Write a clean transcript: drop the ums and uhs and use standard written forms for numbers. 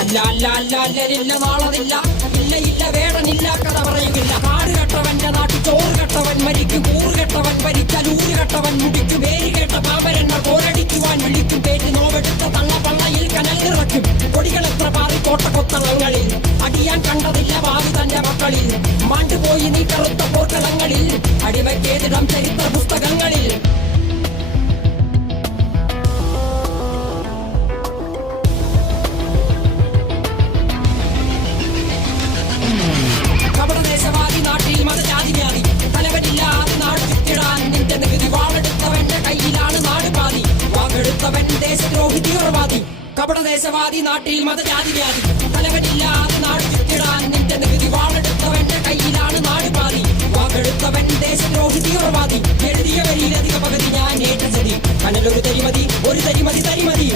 അല്ല അല്ല അല്ല അല്ലരില്ല നാളതില്ല, ഇല്ല ഇല്ല വേടനില്ല കഥ പറയുകില്ല. കാട് കെട്ടവന്റെ നാട്ടിൽ ചോറ് കെട്ടവൻ മരിക്കും, കൂറ് കെട്ടവൻ ഭരിച്ചാൽ ഊര് കെട്ടവൻ മുടിക്കും. പേര് കേട്ട പാമ്പരെണ്ണ പോരടിക്കുവാൻ വിളിക്കും, പേര് നോവെടുത്ത തള്ളപ്പള്ളയിൽ കനൽ നിറയ്ക്കും. കൊടികളെത്ര പാറി കോട്ടക്കൊത്തളങ്ങളിൽ അടിയാൻ കണ്ടതില്ല ഭാവി തന്റെ മക്കളിൽ. മാണ്ടുപോയി നീ കറുത്ത പോർക്കളങ്ങളിൽ അടിവയ്ക്കേതിടം ചരിത്ര പുസ്തകങ്ങളിൽ. കപടദേശവാദി നാട്ടിൽ മതജാതി വ്യാധി, തലവനില്ലാതെ നാട് ചുറ്റിടാൻ നിന്റെ നികുതി. വാളെടുത്തവന്റെ കയ്യിലാണ് നാട് പാതി, വാക്കെടുത്തവൻ ദേശദ്രോഹി തീവ്രവാദി. കപടദേശവാദി നാട്ടിൽ മതജാതി വ്യാധി, തലവനില്ലാതെ നാട് ചുറ്റിടാൻ നിന്റെ നികുതി. വാളെടുത്തവന്റെ കയ്യിലാണ് നാട് പാതി, വാക്കെടുത്തവൻ ദേശദ്രോഹി തീവ്രവാദി. എഴുതിയ വരിയിലധിക പകുതി ഞാൻ ഏറ്റ ചതി, കനലൊരു തരിമതി, ഒരു തരിമതി തരിമതി.